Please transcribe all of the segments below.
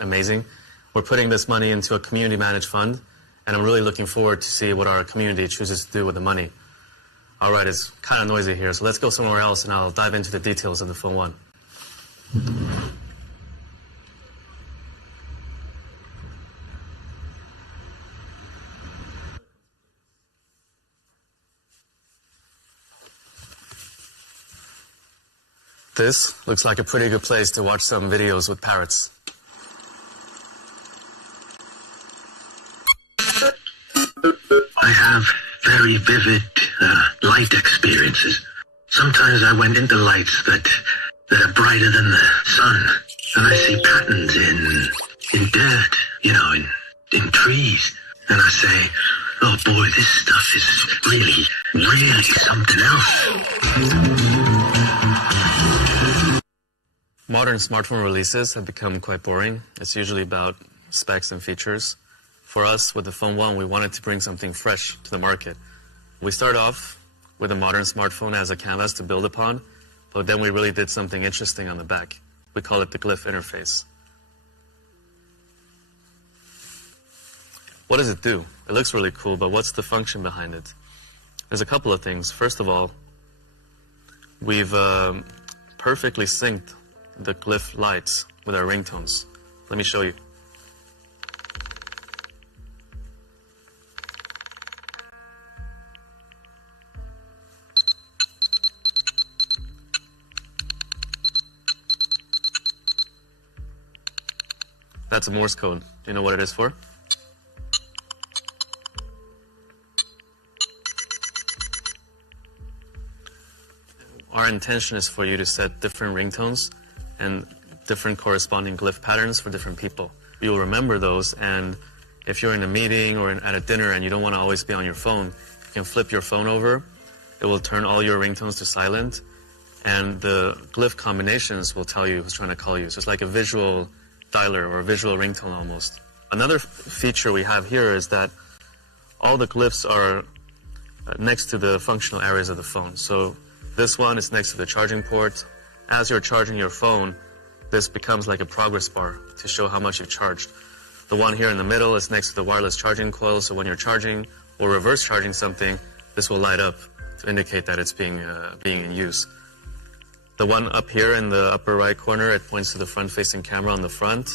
amazing. We're putting this money into a community managed fund, and I'm really looking forward to see what our community chooses to do with the money. All right, it's kind of noisy here, so let's go somewhere else and I'll dive into the details of the Phone 1. This looks like a pretty good place to watch some videos with parrots. I have very vivid light experiences. Sometimes I went into lights that are brighter than the sun, and I see patterns in dirt, in trees, and I say, oh boy, this stuff is really something else. Modern smartphone releases have become quite boring. It's usually about specs and features. For us, with the Phone 1, we wanted to bring something fresh to the market. We started off with a modern smartphone as a canvas to build upon, but then we really did something interesting on the back. We call it the Glyph interface. What does it do? It looks really cool, but what's the function behind it? There's a couple of things. First of all, we've perfectly synced the Glyph lights with our ringtones. Let me show you. That's a Morse code. Do you know what it is for? Our intention is for you to set different ringtones and different corresponding glyph patterns for different people. You'll remember those, and if you're in a meeting or at a dinner and you don't want to always be on your phone, you can flip your phone over. It will turn all your ringtones to silent, and the glyph combinations will tell you who's trying to call you. So it's like a visual dialer or a visual ringtone almost. Another feature we have here is that all the glyphs are next to the functional areas of the phone. So this one is next to the charging port. As you're charging your phone, this becomes like a progress bar to show how much you've charged. The one here in the middle is next to the wireless charging coil, so when you're charging or reverse charging something, this will light up to indicate that it's being in use. The one up here in the upper right corner, it points to the front-facing camera on the front,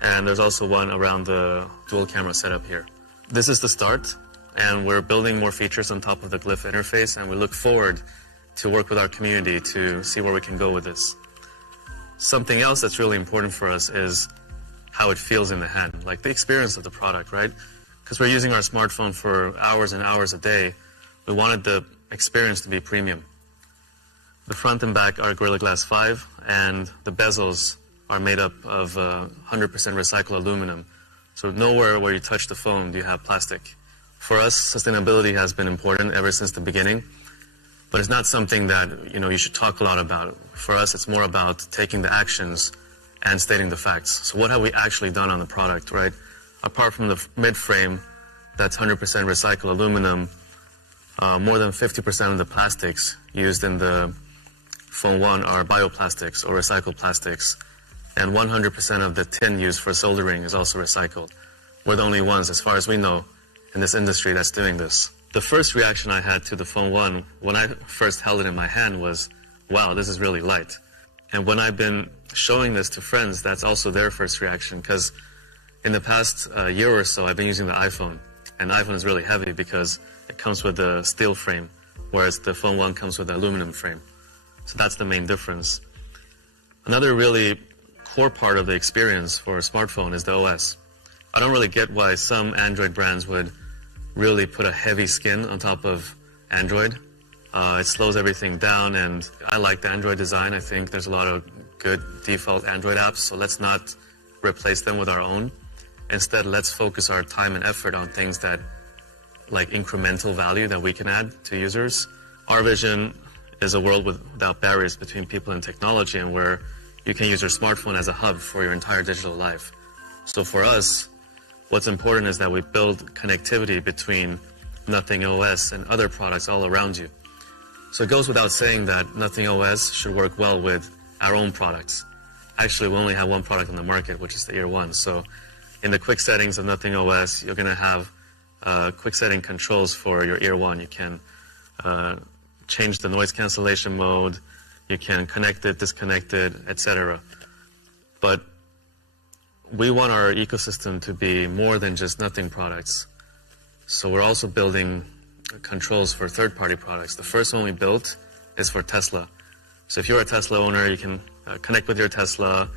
and there's also one around the dual camera setup here. This is the start, and we're building more features on top of the Glyph interface, and we look forward to work with our community to see where we can go with this. Something else that's really important for us is how it feels in the hand, like the experience of the product, right? Because we're using our smartphone for hours and hours a day. We wanted the experience to be premium. The front and back are Gorilla Glass 5, and the bezels are made up of 100% recycled aluminum. So nowhere where you touch the phone do you have plastic. For us, sustainability has been important ever since the beginning, but it's not something that you should talk a lot about. For us, it's more about taking the actions and stating the facts. So what have we actually done on the product, right? Apart from the mid-frame, that's 100% recycled aluminum, more than 50% of the plastics used in the Phone 1 are bioplastics or recycled plastics, and 100% of the tin used for soldering is also recycled. We're the only ones, as far as we know, in this industry that's doing this. The first reaction I had to the Phone 1 when I first held it in my hand was, wow, this is really light. And when I've been showing this to friends, that's also their first reaction, because in the past year or so, I've been using the iPhone, and the iPhone is really heavy because it comes with a steel frame, whereas the Phone 1 comes with an aluminum frame. So that's the main difference. Another really core part of the experience for a smartphone is the OS. I don't really get why some Android brands would really put a heavy skin on top of Android. It slows everything down, and I like the Android design. I think there's a lot of good default Android apps, so let's not replace them with our own. Instead, let's focus our time and effort on things that, like incremental value that we can add to users. Our vision is a world without barriers between people and technology, and where you can use your smartphone as a hub for your entire digital life. So for us, what's important is that we build connectivity between Nothing OS and other products all around you. So it goes without saying that Nothing OS should work well with our own products. actually we only have one product on the market, which is the Ear 1. So in the quick settings of Nothing OS, you're going to have quick setting controls for your Ear 1. You can change the noise cancellation mode, you can connect it, disconnect it, etc. But we want our ecosystem to be more than just Nothing products. So we're also building controls for third-party products. The first one we built is for Tesla. So if you're a Tesla owner, you can connect with your Tesla,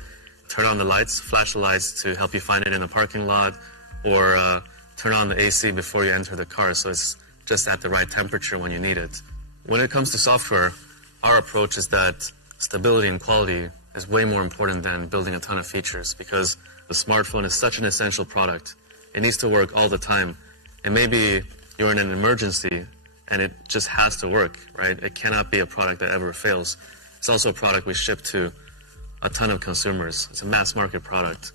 turn on the lights, flash the lights to help you find it in a parking lot, or turn on the AC before you enter the car so it's just at the right temperature when you need it. When it comes to software, our approach is that stability and quality is way more important than building a ton of features, because the smartphone is such an essential product. It needs to work all the time. And maybe you're in an emergency and it just has to work, right? It cannot be a product that ever fails. It's also a product we ship to a ton of consumers. It's a mass market product.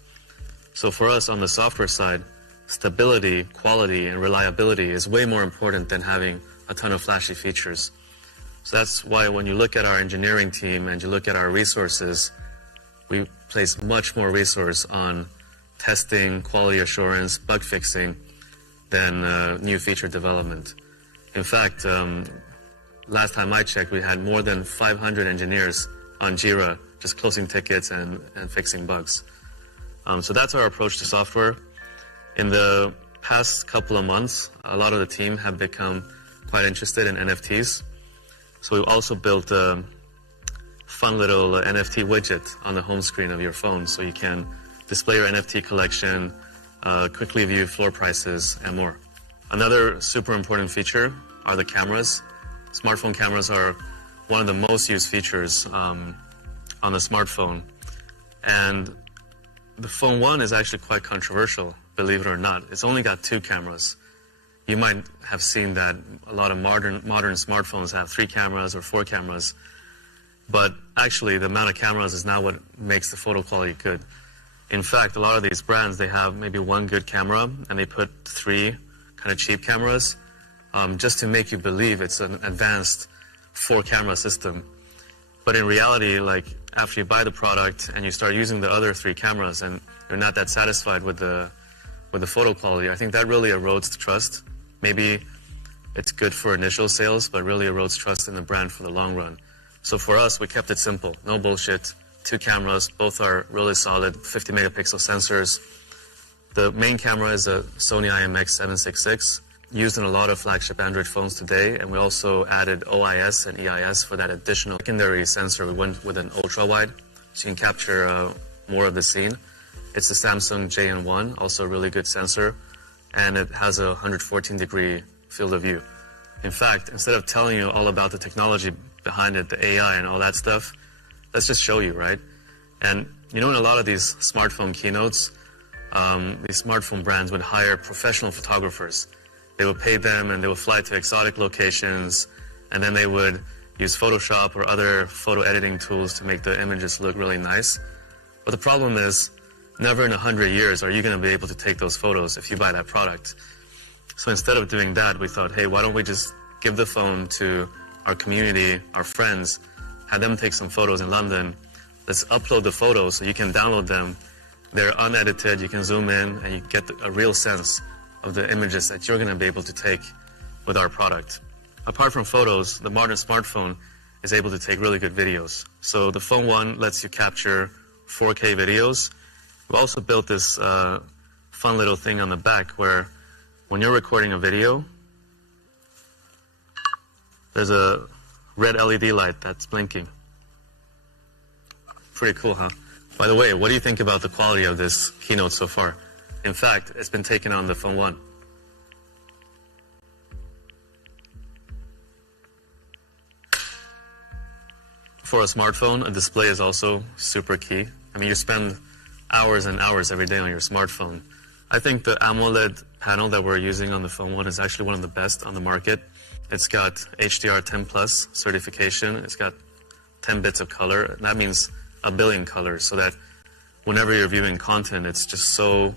So for us on the software side, stability, quality, and reliability is way more important than having a ton of flashy features. So that's why when you look at our engineering team and you look at our resources, we place much more resource on testing, quality assurance, bug fixing than new feature development. In fact, last time I checked, we had more than 500 engineers on Jira just closing tickets and fixing bugs. So that's our approach to software. In the past couple of months, a lot of the team have become quite interested in NFTs. So we also built a fun little NFT widget on the home screen of your phone, so you can display your NFT collection, quickly view floor prices, and more. Another super important feature are the cameras. Smartphone cameras are one of the most used features on the smartphone. And the Phone 1 is actually quite controversial, believe it or not. It's only got 2 cameras. You might have seen that a lot of modern smartphones have 3 cameras or 4 cameras. But actually, the amount of cameras is not what makes the photo quality good. In fact, a lot of these brands, they have maybe 1 good camera, and they put 3 kind of cheap cameras, just to make you believe it's an advanced 4-camera system. But in reality, like after you buy the product and you start using the other 3 cameras and you're not that satisfied with the photo quality, I think that really erodes the trust. Maybe it's good for initial sales, but really erodes trust in the brand for the long run. So for us, we kept it simple, no bullshit. 2 cameras, both are really solid, 50 megapixel sensors. The main camera is a Sony IMX766, used in a lot of flagship Android phones today, and we also added OIS and EIS for that additional secondary sensor. We went with an ultra-wide, so you can capture more of the scene. It's the Samsung JN1, also a really good sensor, and it has a 114-degree field of view. In fact, instead of telling you all about the technology behind it, the AI and all that stuff, let's just show you, right? And you know, in a lot of these smartphone keynotes, these smartphone brands would hire professional photographers. They would pay them and they would fly to exotic locations, and then they would use Photoshop or other photo editing tools to make the images look really nice. But the problem is, never in 100 years are you going to be able to take those photos if you buy that product. So instead of doing that, we thought, hey, why don't we just give the phone to our community, our friends, have them take some photos in London. Let's upload the photos so you can download them. They're unedited, you can zoom in, and you get a real sense of the images that you're going to be able to take with our product. Apart from photos, the modern smartphone is able to take really good videos. So the Phone 1 lets you capture 4K videos. We also built this fun little thing on the back where when you're recording a video, there's a red LED light that's blinking. Pretty cool, huh? By the way, what do you think about the quality of this keynote so far? In fact, it's been taken on the Phone 1. For a smartphone, a display is also super key. I mean, you spend hours and hours every day on your smartphone. I think the AMOLED panel that we're using on the Phone 1 is actually one of the best on the market. It's got HDR10+ certification. It's got 10 bits of color. That means 1 billion colors, so that whenever you're viewing content, it's just so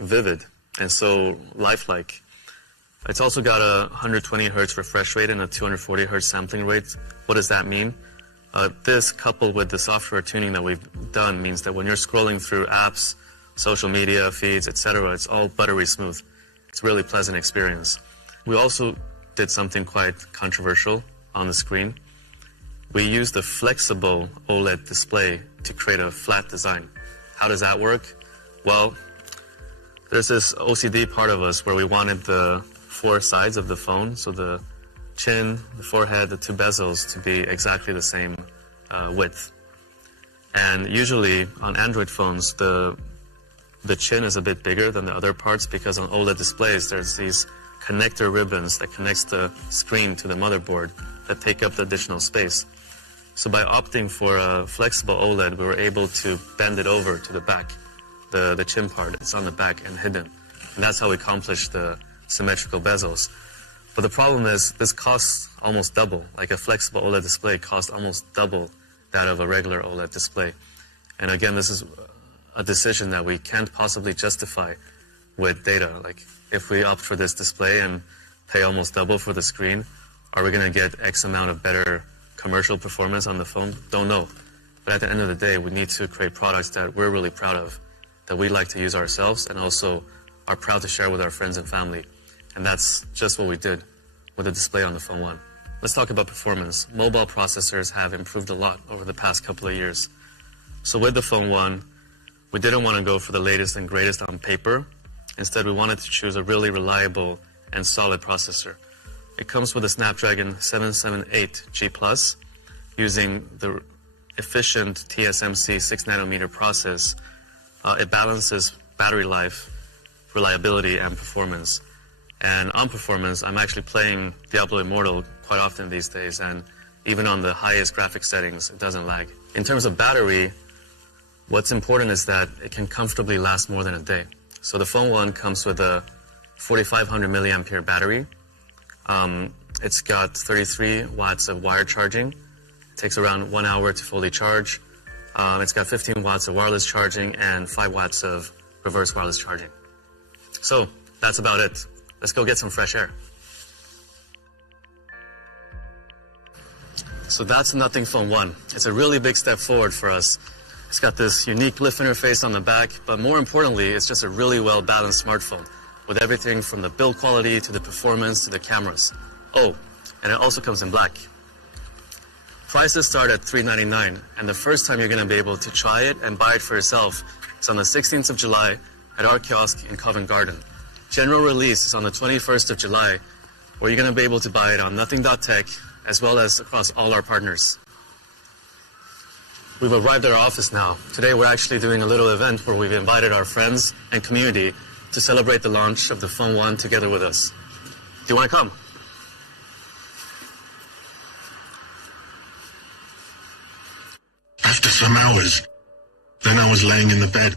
vivid and so lifelike. It's also got a 120 hertz refresh rate and a 240 hertz sampling rate. What does that mean? This, coupled with the software tuning that we've done, means that when you're scrolling through apps, social media feeds, etc., it's all buttery smooth. It's a really pleasant experience. We also did something quite controversial on the screen. We used a flexible OLED display to create a flat design. How does that work? Well, there's this OCD part of us where we wanted the four sides of the phone, so the chin, the forehead, the two bezels, to be exactly the same width. And usually on Android phones, the chin is a bit bigger than the other parts because on OLED displays, there's these connector ribbons that connects the screen to the motherboard that take up the additional space. So by opting for a flexible OLED, we were able to bend it over to the back. The chin part, it's on the back and hidden. And that's how we accomplished the symmetrical bezels. But the problem is this costs almost double. Like a flexible OLED display costs almost double that of a regular OLED display. And again, this is a decision that we can't possibly justify with data. Like if we opt for this display and pay almost double for the screen, are we going to get X amount of better commercial performance on the phone? Don't know. But at the end of the day, we need to create products that we're really proud of, that we like to use ourselves and also are proud to share with our friends and family. And that's just what we did with the display on the Phone 1. Let's talk about performance. Mobile processors have improved a lot over the past couple of years. So with the Phone 1, we didn't want to go for the latest and greatest on paper. Instead, we wanted to choose a really reliable and solid processor. It comes with a Snapdragon 778G+, using the efficient TSMC 6nm process. It balances battery life, reliability, and performance. And on performance, I'm actually playing Diablo Immortal quite often these days, and even on the highest graphic settings, it doesn't lag. In terms of battery, what's important is that it can comfortably last more than a day. So the Phone 1 comes with a 4,500 milliampere battery. It's got 33 watts of wire charging. It takes around 1 hour to fully charge. It's got 15 watts of wireless charging and 5 watts of reverse wireless charging. So that's about it. Let's go get some fresh air. So that's the Nothing Phone 1. It's a really big step forward for us. It's got this unique lift interface on the back, but more importantly, it's just a really well-balanced smartphone with everything from the build quality to the performance to the cameras. Oh, and it also comes in black. Prices start at $399, and the first time you're going to be able to try it and buy it for yourself is on the 16th of July at our kiosk in Covent Garden. General release is on the 21st of July, where you're going to be able to buy it on Nothing.tech, as well as across all our partners. We've arrived at our office now. Today we're actually doing a little event where we've invited our friends and community to celebrate the launch of the Phone 1 together with us. Do you want to come? After some hours, then I was laying in the bed.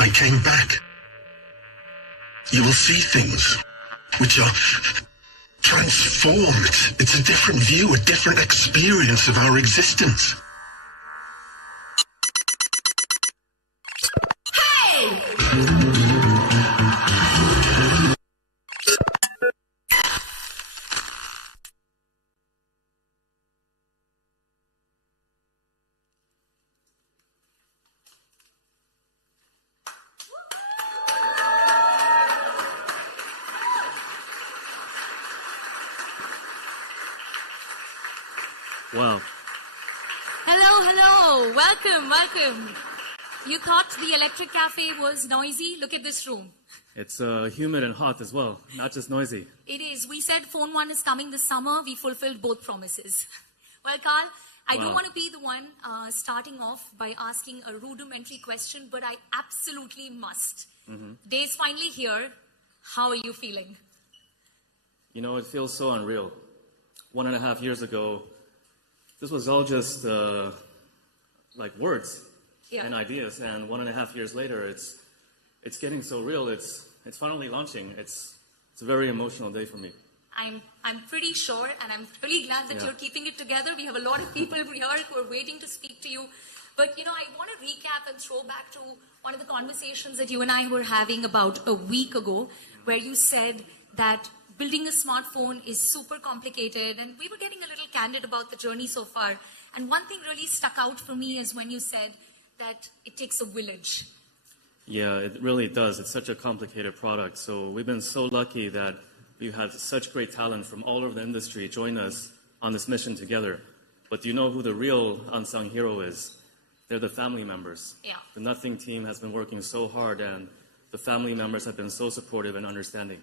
I came back. You will see things which are transformed. It's a different view, a different experience of our existence. Wow. Hello. Welcome. You thought the Electric Cafe was noisy? Look at this room. It's humid and hot as well, not just noisy. It is. We said Phone 1 is coming this summer. We fulfilled both promises. Well, Carl, I don't want to be the one starting off by asking a rudimentary question, but I absolutely must. Day's finally here. How are you feeling? You know, it feels so unreal. 1.5 years ago, this was all just like words and ideas, and 1.5 years later, it's getting so real. It's finally launching. It's a very emotional day for me. I'm pretty sure, and I'm really glad that you're keeping it together. We have a lot of people here who are waiting to speak to you. But, you know, I want to recap and throw back to one of the conversations that you and I were having about a week ago, where you said that building a smartphone is super complicated, and we were getting a little candid about the journey so far. And one thing really stuck out for me is when you said that it takes a village. Yeah, it really does. It's such a complicated product. So we've been so lucky that we've had such great talent from all over the industry join us on this mission together. But do you know who the real unsung hero is? They're the family members. Yeah. The Nothing team has been working so hard, and the family members have been so supportive and understanding.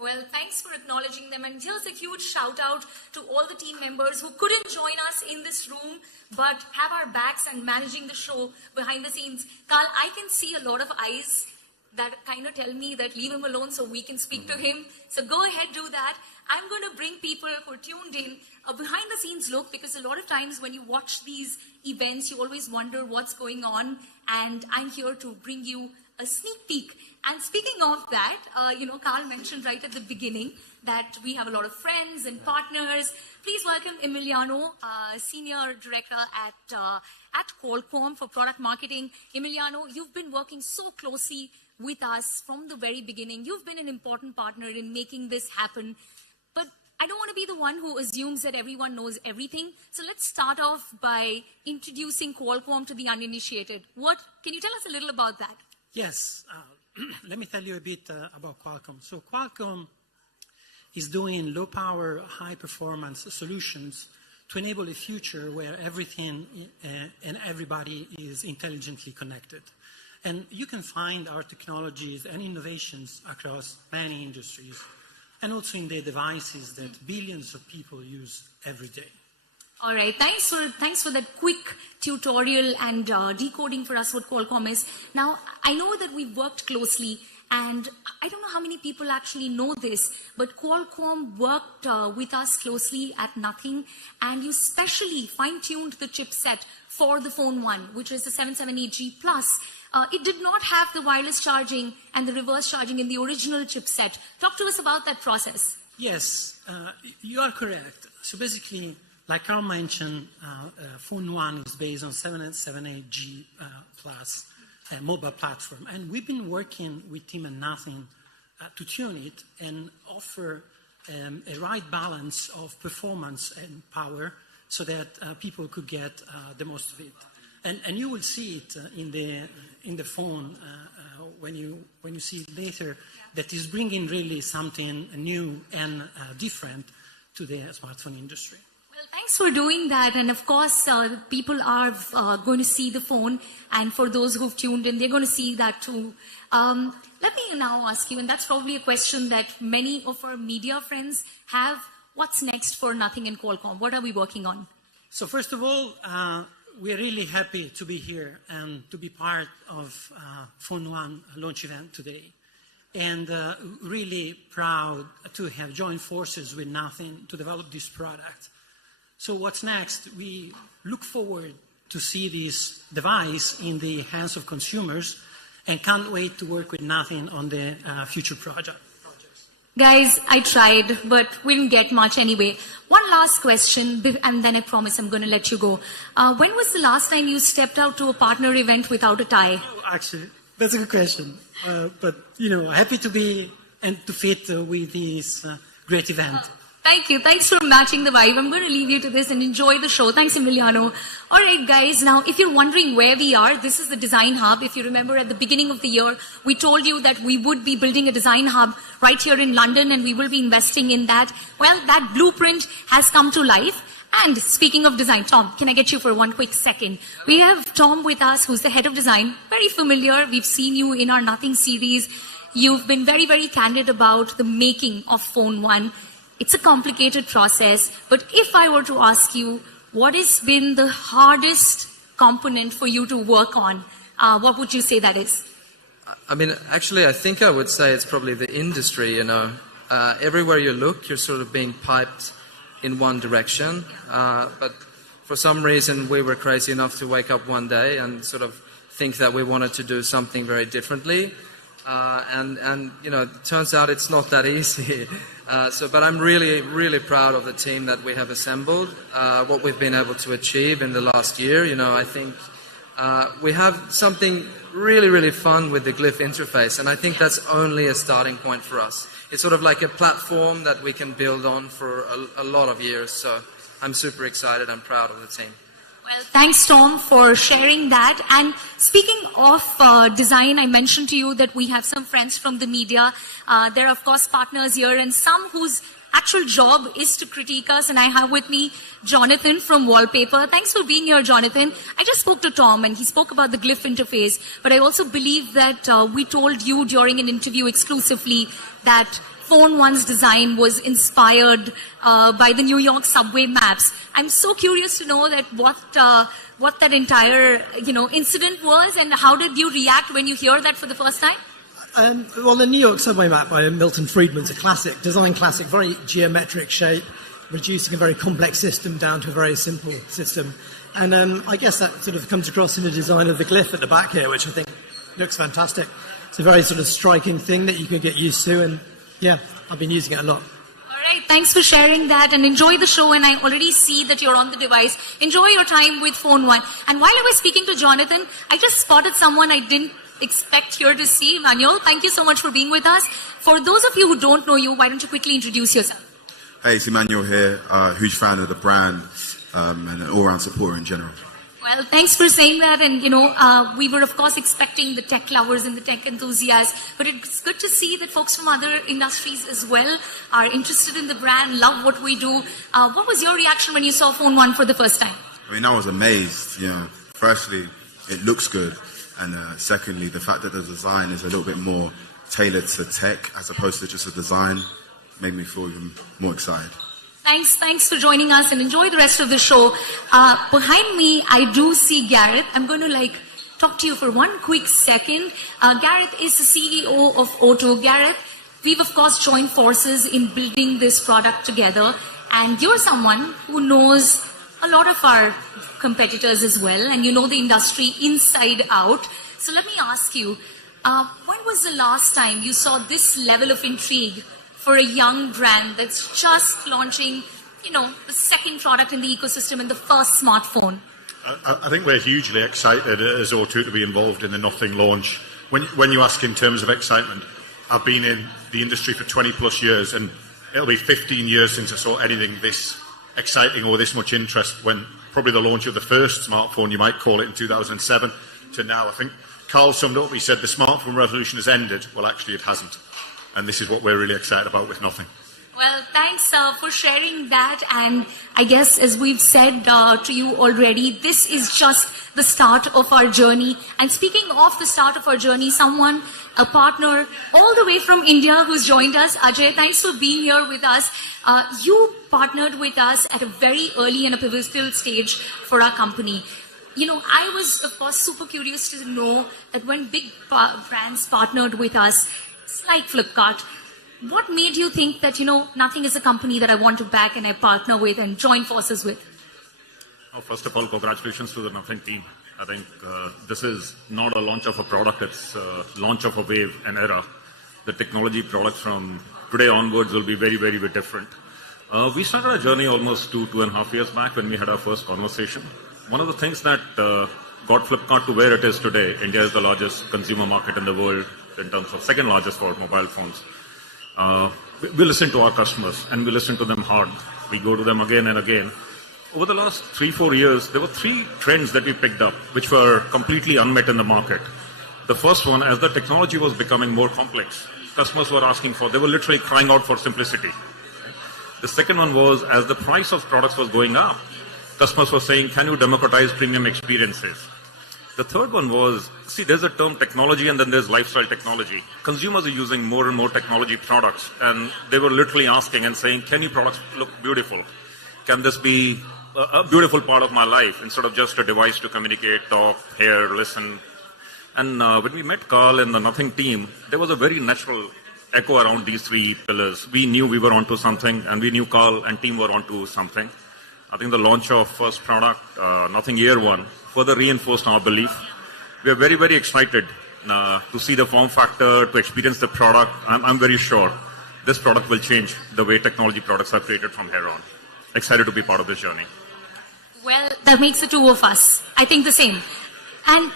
Well, thanks for acknowledging them. And here's a huge shout out to all the team members who couldn't join us in this room, but have our backs and managing the show behind the scenes. Carl, I can see a lot of eyes that kind of tell me that leave him alone so we can speak to him. So go ahead, do that. I'm going to bring people who are tuned in a behind the scenes look, because a lot of times when you watch these events, you always wonder what's going on. And I'm here to bring you a sneak peek. And speaking of that, Carl mentioned right at the beginning that we have a lot of friends and partners. Please welcome Emiliano, Senior Director at Qualcomm for Product Marketing. Emiliano, you've been working so closely with us from the very beginning. You've been an important partner in making this happen. But I don't want to be the one who assumes that everyone knows everything. So let's start off by introducing Qualcomm to the uninitiated. Can you tell us a little about that? Yes. Let me tell you a bit about Qualcomm. So Qualcomm is doing low-power, high-performance solutions to enable a future where everything and everybody is intelligently connected. And you can find our technologies and innovations across many industries, and also in the devices that billions of people use every day. All right, thanks for that quick tutorial and decoding for us what Qualcomm is. Now, I know that we've worked closely, and I don't know how many people actually know this, but Qualcomm worked with us closely at Nothing, and you specially fine-tuned the chipset for the Phone 1, which is the 778G Plus. It did not have the wireless charging and the reverse charging in the original chipset. Talk to us about that process. Yes, you are correct. So basically, like Carl mentioned, Phone 1 is based on 778G Plus mobile platform. And we've been working with Team and Nothing to tune it and offer a right balance of performance and power so that people could get the most of it. And you will see it in the phone when you see it later, that is bringing really something new and different to the smartphone industry. Well, thanks for doing that. And of course, people are going to see the phone. And for those who've tuned in, they're going to see that too. Let me now ask you, and that's probably a question that many of our media friends have. What's next for Nothing and Qualcomm? What are we working on? So first of all, we're really happy to be here and to be part of Phone 1 launch event today. And really proud to have joined forces with Nothing to develop this product. So what's next? We look forward to see this device in the hands of consumers and can't wait to work with Nothing on the future projects. Guys, I tried, but we didn't get much anyway. One last question, and then I promise I'm going to let you go. When was the last time you stepped out to a partner event without a tie? Oh, actually, that's a good question. But, happy to be and to fit with this great event. Thank you. Thanks for matching the vibe. I'm going to leave you to this and enjoy the show. Thanks, Emiliano. All right, guys. Now, if you're wondering where we are, this is the Design Hub. If you remember at the beginning of the year, we told you that we would be building a Design Hub right here in London, and we will be investing in that. Well, that blueprint has come to life. And speaking of design, Tom, can I get you for one quick second? We have Tom with us, who's the head of design. Very familiar. We've seen you in our Nothing series. You've been very, very candid about the making of Phone 1. It's a complicated process, but if I were to ask you, what has been the hardest component for you to work on? What would you say that is? I mean, actually, I think I would say it's probably the industry, Everywhere you look, you're sort of being piped in one direction. But for some reason, we were crazy enough to wake up one day and sort of think that we wanted to do something very differently. It turns out it's not that easy. But I'm really, really proud of the team that we have assembled, what we've been able to achieve in the last year. I think we have something really, really fun with the Glyph interface, and I think that's only a starting point for us. It's sort of like a platform that we can build on for a lot of years, so I'm super excited and proud of the team. Well, thanks, Tom, for sharing that. And speaking of design, I mentioned to you that we have some friends from the media. There are, of course, partners here, and some whose actual job is to critique us. And I have with me Jonathan from Wallpaper. Thanks for being here, Jonathan. I just spoke to Tom, and he spoke about the Glyph interface. But I also believe that we told you during an interview exclusively that Phone One's design was inspired by the New York subway maps. I'm so curious to know that what that entire incident was, and how did you react when you hear that for the first time? Well, the New York subway map by Milton Friedman's a classic, design classic, very geometric shape, reducing a very complex system down to a very simple system. And I guess that sort of comes across in the design of the Glyph at the back here, which I think looks fantastic. It's a very sort of striking thing that you can get used to, and yeah, I've been using it a lot. All right, thanks for sharing that, and enjoy the show. And I already see that you're on the device. Enjoy your time with Phone One. And while I was speaking to Jonathan, I just spotted someone I didn't expect here to see. Manuel, thank you so much for being with us. For those of you who don't know you, why don't you quickly introduce yourself? Hey, it's Emmanuel here, huge fan of the brand and an all-round supporter in general. Well, thanks for saying that. And, we were, of course, expecting the tech lovers and the tech enthusiasts. But it's good to see that folks from other industries as well are interested in the brand, love what we do. What was your reaction when you saw Phone One for the first time? I mean, I was amazed. Firstly, it looks good. And secondly, the fact that the design is a little bit more tailored to tech as opposed to just a design made me feel even more excited. Thanks for joining us, and enjoy the rest of the show. Behind me, I do see Gareth. I'm going to talk to you for one quick second. Gareth is the CEO of O2. Gareth, we've of course joined forces in building this product together, and you're someone who knows a lot of our competitors as well, and you know the industry inside out. So let me ask you, when was the last time you saw this level of intrigue for a young brand that's just launching, the second product in the ecosystem and the first smartphone? I think we're hugely excited as O2 to be involved in the Nothing launch. When you ask in terms of excitement, I've been in the industry for 20 plus years, and it'll be 15 years since I saw anything this exciting or this much interest, when probably the launch of the first smartphone, you might call it, in 2007 to now. I think Carl summed up, he said the smartphone revolution has ended. Well, actually it hasn't. And this is what we're really excited about with Nothing. Well, thanks for sharing that. And I guess, as we've said to you already, this is just the start of our journey. And speaking of the start of our journey, a partner all the way from India who's joined us. Ajay, thanks for being here with us. You partnered with us at a very early and a pivotal stage for our company. I was, of course, super curious to know that when big brands partnered with us, it's like Flipkart, what made you think that, Nothing is a company that I want to back and I partner with and join forces with? First of all, congratulations to the Nothing team. I think this is not a launch of a product, it's a launch of a wave, an era. The technology products from today onwards will be very, very, very different. We started our journey almost 2.5 years back when we had our first conversation. One of the things that got Flipkart to where it is today, India is the largest consumer market in the world in terms of second largest for mobile phones. We listen to our customers and we listen to them hard. We go to them again and again. Over the last 3-4 years, there were 3 trends that we picked up, which were completely unmet in the market. The first one, as the technology was becoming more complex, customers were asking for, they were literally crying out for simplicity. The second one was, as the price of products was going up, customers were saying, can you democratize premium experiences? The third one was, there's a term technology and then there's lifestyle technology. Consumers are using more and more technology products, and they were literally asking and saying, can your products look beautiful? Can this be a beautiful part of my life instead of just a device to communicate, talk, hear, listen? And when we met Carl and the Nothing team, there was a very natural echo around these 3 pillars. We knew we were onto something, and we knew Carl and team were onto something. I think the launch of first product, Nothing Year 1, further reinforced our belief. We are very, very excited to see the form factor, to experience the product. I'm very sure this product will change the way technology products are created from here on. Excited to be part of this journey. Well, that makes the 2 of us. I think the same. And,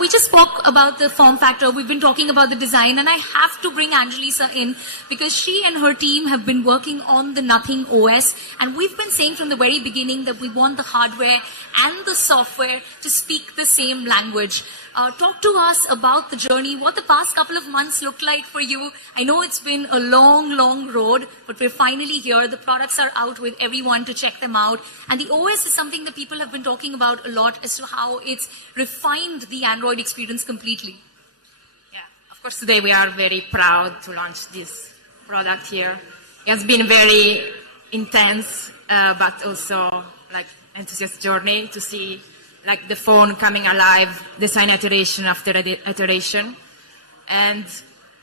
we just spoke about the form factor. We've been talking about the design, and I have to bring Angelisa in because she and her team have been working on the Nothing OS. And we've been saying from the very beginning that we want the hardware and the software to speak the same language. Talk to us about the journey, what the past couple of months looked like for you. I know it's been a long, long road, but we're finally here. The products are out with everyone to check them out. And the OS is something that people have been talking about a lot as to how it's refined the Android experience completely. Yeah, of course, today we are very proud to launch this product here. It has been very intense, but also enthusiastic journey to see the phone coming alive, design iteration after iteration. And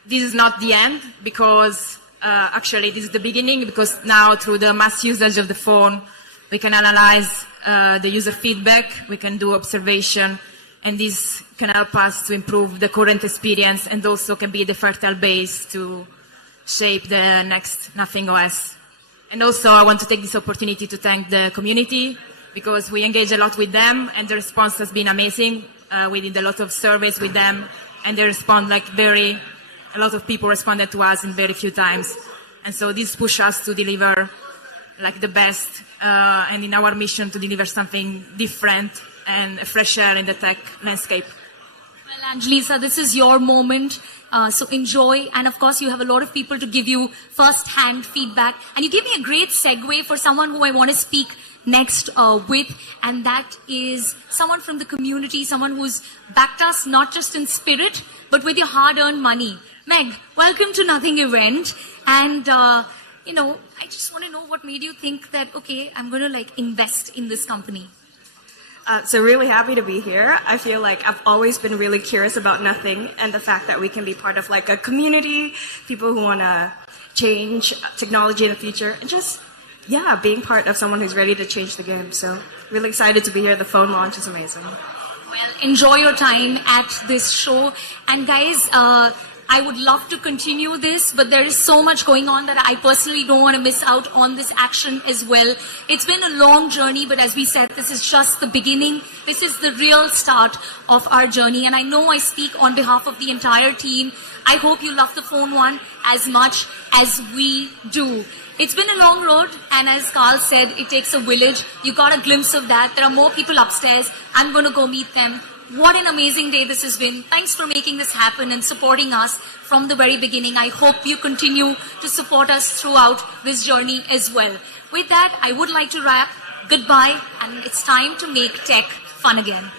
this is not the end because actually this is the beginning, because now through the mass usage of the phone, we can analyze the user feedback, we can do observation, and this can help us to improve the current experience and also can be the fertile base to shape the next Nothing OS. And also I want to take this opportunity to thank the community, because we engage a lot with them and the response has been amazing. We did a lot of surveys with them and they respond a lot of people responded to us in very few times. And so this pushes us to deliver the best and in our mission to deliver something different and a fresh air in the tech landscape. Well, Angelisa, this is your moment. So enjoy. And of course, you have a lot of people to give you first-hand feedback. And you give me a great segue for someone who I want to speak next with, and that is someone from the community, someone who's backed us not just in spirit, but with your hard-earned money. Meg, welcome to Nothing event. And, I just want to know what made you think that, okay, I'm going to invest in this company. So really happy to be here. I feel like I've always been really curious about Nothing and the fact that we can be part of a community, people who want to change technology in the future, and just being part of someone who's ready to change the game. So really excited to be here. The phone launch is amazing. Well, enjoy your time at this show. And guys, I would love to continue this, but there is so much going on that I personally don't want to miss out on this action as well. It's been a long journey, but as we said, this is just the beginning. This is the real start of our journey. And I know I speak on behalf of the entire team. I hope you love the Phone One as much as we do. It's been a long road, and as Carl said, it takes a village. You got a glimpse of that. There are more people upstairs. I'm going to go meet them. What an amazing day this has been. Thanks for making this happen and supporting us from the very beginning. I hope you continue to support us throughout this journey as well. With that, I would like to wrap. Goodbye, and it's time to make tech fun again.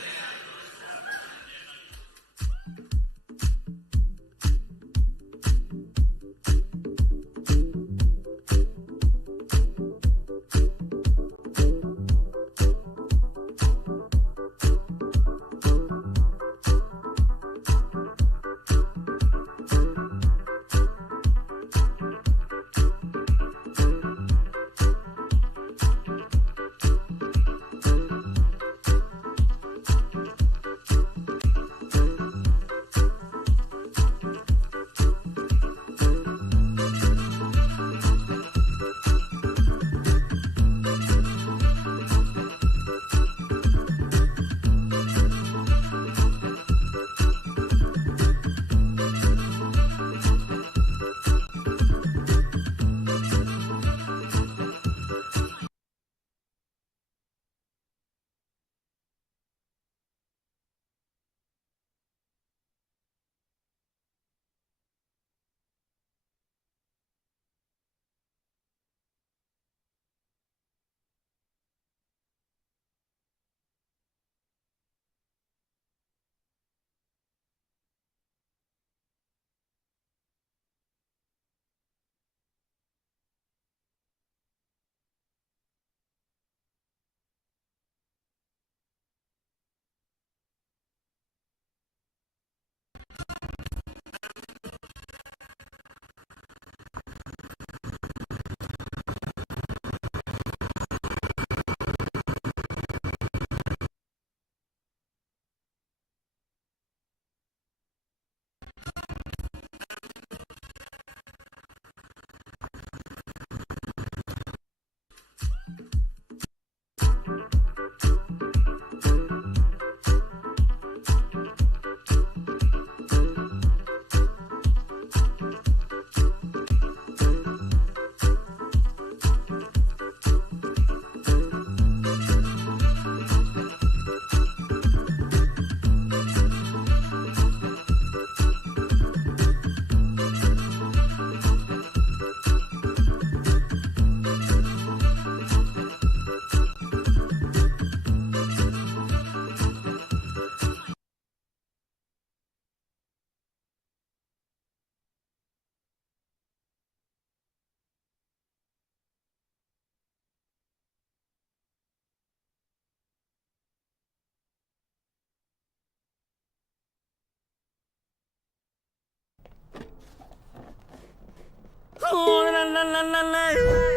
la la la la.